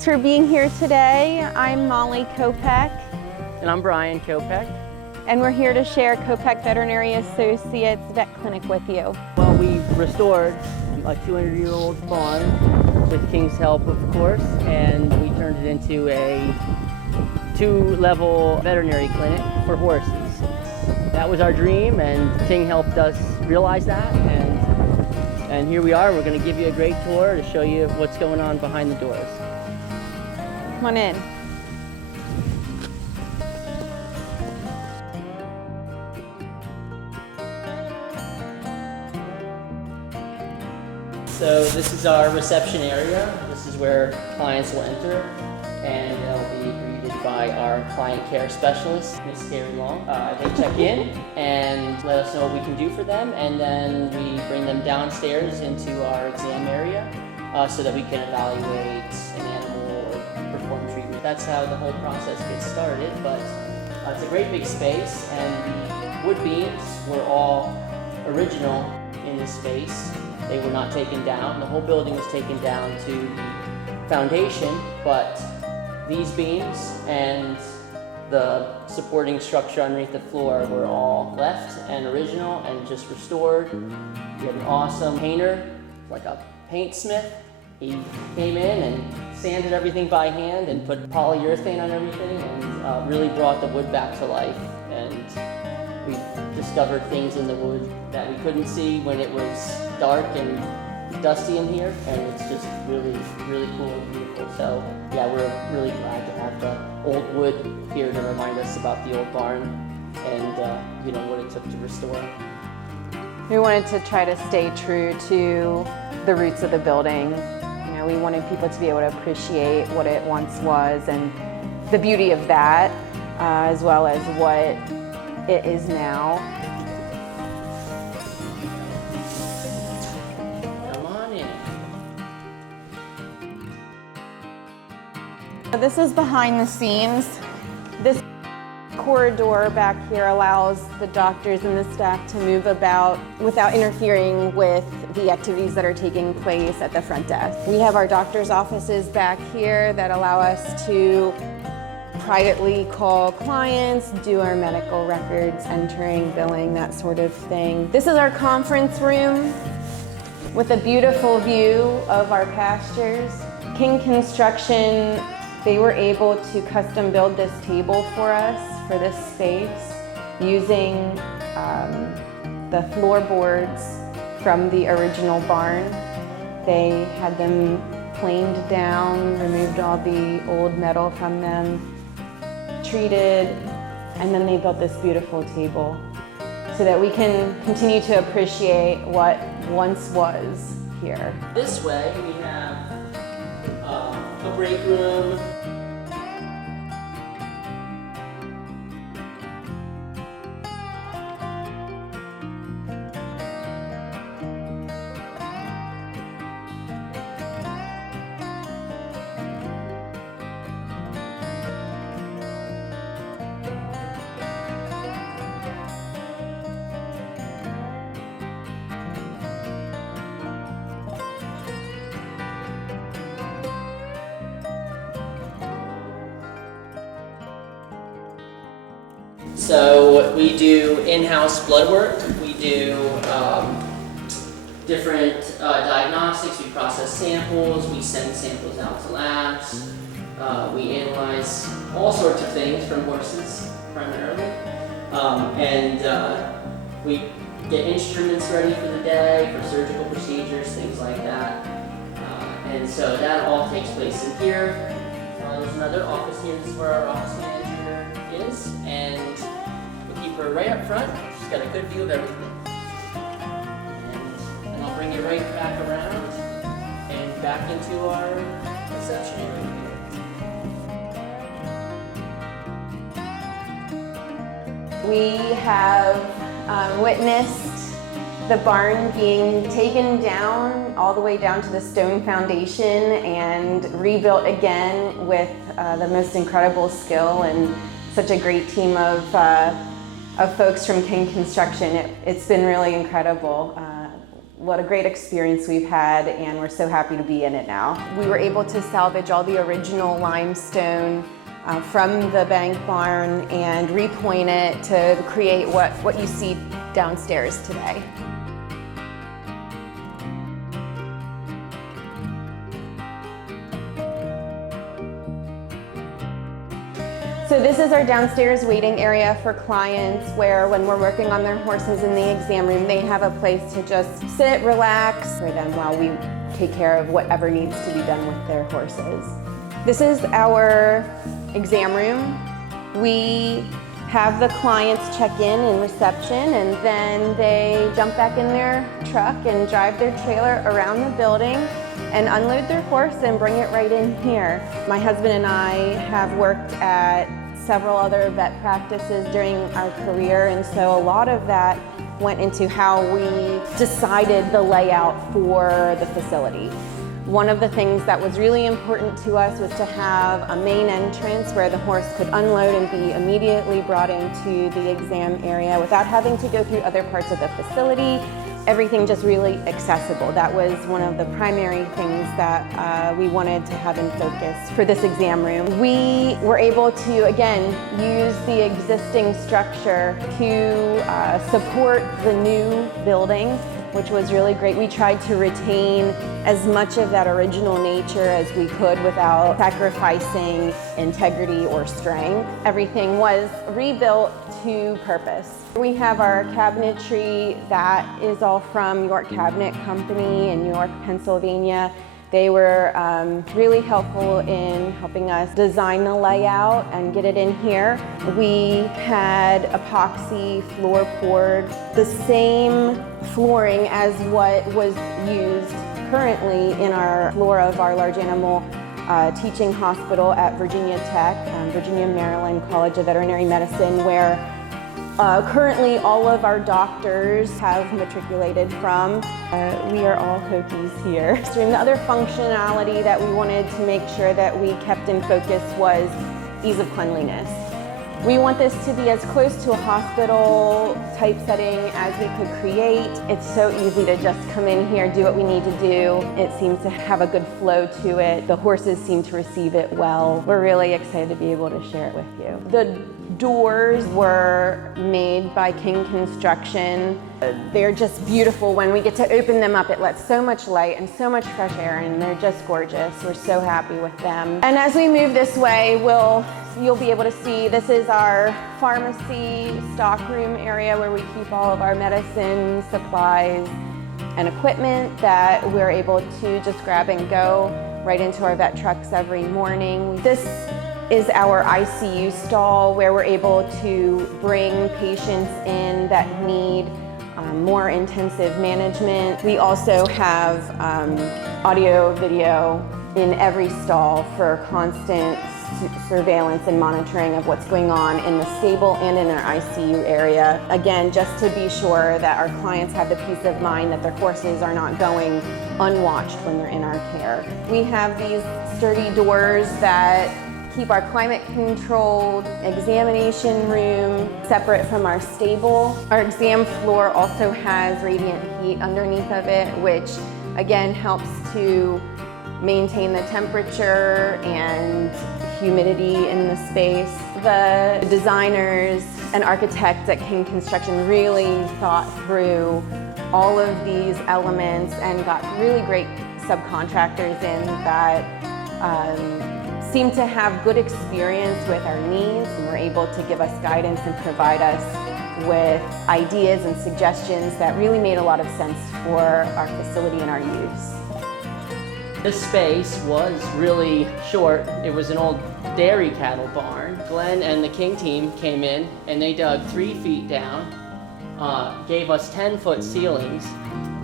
Thanks for being here today. I'm Molly Kopec. And I'm Brian Kopec. And we're here to share Kopec Veterinary Associates Vet Clinic with you. Well, we restored a 200-year-old barn with King's help, of course, and we turned it into a 2-level veterinary clinic for horses. That was our dream, and King helped us realize that, and here we are. We're going to give you a great tour to show you what's going on behind the doors. Come on in. So this is our reception area. This is where clients will enter, and they'll be greeted by our client care specialist, Miss Carrie Long. They check in and let us know what we can do for them, and then we bring them downstairs into our exam area so that we can evaluate an animal or perform treatment. That's how the whole process gets started, but it's a great big space, and the wood beams were all original in this space. They were not taken down. The whole building was taken down to the foundation, but these beams and the supporting structure underneath the floor were all left and original and just restored. We had an awesome painter, like a paintsmith. He came in and sanded everything by hand and put polyurethane on everything and really brought the wood back to life. And we discovered things in the wood that we couldn't see when it was dark and dusty in here, and it's just really, really cool and beautiful. So yeah, we're really glad to have the old wood here to remind us about the old barn and you know, what it took to restore. We wanted to try to stay true to the roots of the building. You know, we wanted people to be able to appreciate what it once was and the beauty of that, as well as what it is now. Come on in. This is behind the scenes. This corridor back here allows the doctors and the staff to move about without interfering with the activities that are taking place at the front desk. We have our doctor's offices back here that allow us to privately call clients, do our medical records, entering, billing, that sort of thing. This is our conference room with a beautiful view of our pastures. King Construction, they were able to custom build this table for us for this space using the floorboards from the original barn. They had them planed down, removed all the old metal from them, treated, and then they built this beautiful table so that we can continue to appreciate what once was here. This way we have a break room. So we do in-house blood work, we do different diagnostics, we process samples, we send samples out to labs, we analyze all sorts of things from horses primarily, and we get instruments ready for the day, for surgical procedures, things like that. And so that all takes place in here. There's another office here, this is where our office manager is, and we keep her right up front. She's got a good view of everything. And I'll bring you right back around and back into our reception area here. We have witnessed the barn being taken down all the way down to the stone foundation and rebuilt again with the most incredible skill and such a great team of folks from King Construction. It's been really incredible. what a great experience we've had, and we're so happy to be in it now. We were able to salvage all the original limestone from the bank barn and repoint it to create what you see downstairs today. So this is our downstairs waiting area for clients, where when we're working on their horses in the exam room, they have a place to just sit, relax for them while we take care of whatever needs to be done with their horses. This is our exam room. We have the clients check in reception, and then they jump back in their truck and drive their trailer around the building and unload their horse and bring it right in here. My husband and I have worked at several other vet practices during our career, and so a lot of that went into how we decided the layout for the facility. One of the things that was really important to us was to have a main entrance where the horse could unload and be immediately brought into the exam area without having to go through other parts of the facility. Everything just really accessible. That was one of the primary things that we wanted to have in focus for this exam room. We were able to, again, use the existing structure to support the new building, which was really great. We tried to retain as much of that original nature as we could without sacrificing integrity or strength. Everything was rebuilt to purpose. We have our cabinetry that is all from York Cabinet Company in York, Pennsylvania. They were really helpful in helping us design the layout and get it in here. We had epoxy floor poured, the same flooring as what was used currently in our floor of our large animal teaching hospital at Virginia Tech, Virginia Maryland College of Veterinary Medicine, where currently all of our doctors have matriculated from. We are all Hokies here. The other functionality that we wanted to make sure that we kept in focus was ease of cleanliness. We want this to be as close to a hospital type setting as we could create. It's so easy to just come in here, do what we need to do. It seems to have a good flow to it. The horses seem to receive it well. We're really excited to be able to share it with you. The doors were made by King Construction. They're just beautiful. When we get to open them up, it lets so much light and so much fresh air, and they're just gorgeous. We're so happy with them. And as we move this way, you'll be able to see this is our pharmacy stockroom area where we keep all of our medicines, supplies, and equipment that we're able to just grab and go right into our vet trucks every morning. This is our ICU stall where we're able to bring patients in that need more intensive management. We also have audio, video in every stall for constant surveillance and monitoring of what's going on in the stable and in our ICU area. Again, just to be sure that our clients have the peace of mind that their horses are not going unwatched when they're in our care. We have these sturdy doors that keep our climate controlled examination room separate from our stable. Our exam floor also has radiant heat underneath of it, which again helps to maintain the temperature and humidity in the space. The designers and architects at King Construction really thought through all of these elements and got really great subcontractors in that seem to have good experience with our needs and were able to give us guidance and provide us with ideas and suggestions that really made a lot of sense for our facility and our use. This space was really short. It was an old dairy cattle barn. Glenn and the King team came in and they dug 3 feet down, gave us 10-foot ceilings.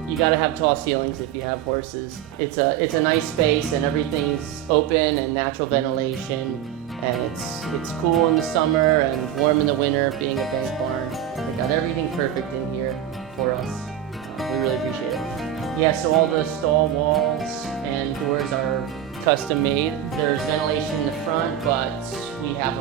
You gotta have tall ceilings if you have horses. It's a nice space and everything's open and natural ventilation, and it's cool in the summer and warm in the winter being a bank barn. They got everything perfect in here for us. We really appreciate it. Yeah, so all the stall walls and doors are custom made. There's ventilation in the front, but we have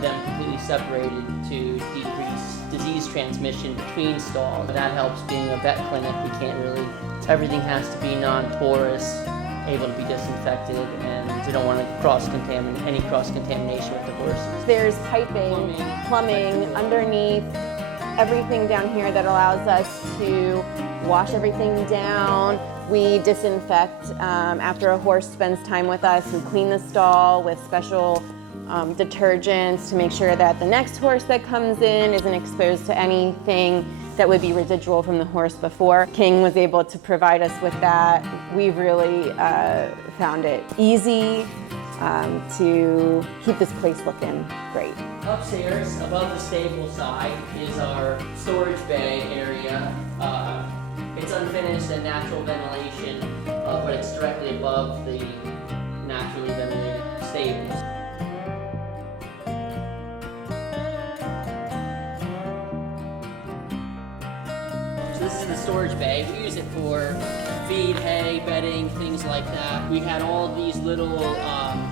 them completely separated to decrease disease transmission between stalls. That helps being a vet clinic. We can't really, everything has to be non-porous, able to be disinfected, and we don't want to any cross-contamination with the horses. There's piping, plumbing underneath, everything down here that allows us to wash everything down. We disinfect after a horse spends time with us. We clean the stall with special detergents to make sure that the next horse that comes in isn't exposed to anything that would be residual from the horse before. King was able to provide us with that. We've really found it easy to keep this place looking great. Upstairs, above the stable side, is our storage bay area. It's unfinished and natural ventilation, but it's directly above the naturally ventilated stables. So this is the storage bay. We use it for feed, hay, bedding, things like that. We had all of these little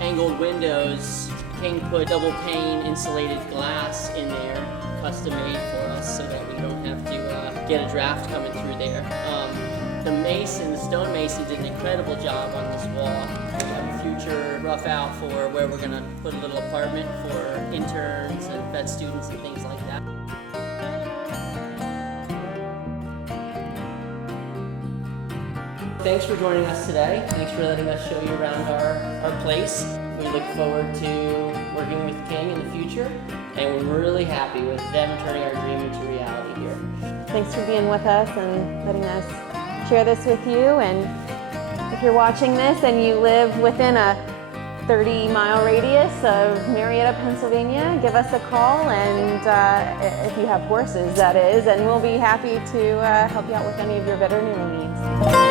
angled windows. King put double pane insulated glass in there, custom made for us so that we don't have to get a draft coming through there. The stone mason did an incredible job on this wall. We have a future rough out for where we're gonna put a little apartment for interns and vet students and things like that. Thanks for joining us today. Thanks for letting us show you around our place. We look forward to working with King in the future, and we're really happy with them turning our dream into reality here. Thanks for being with us and letting us share this with you. And if you're watching this and you live within a 30-mile radius of Marietta, Pennsylvania, give us a call, and if you have horses, that is, and we'll be happy to help you out with any of your veterinary needs.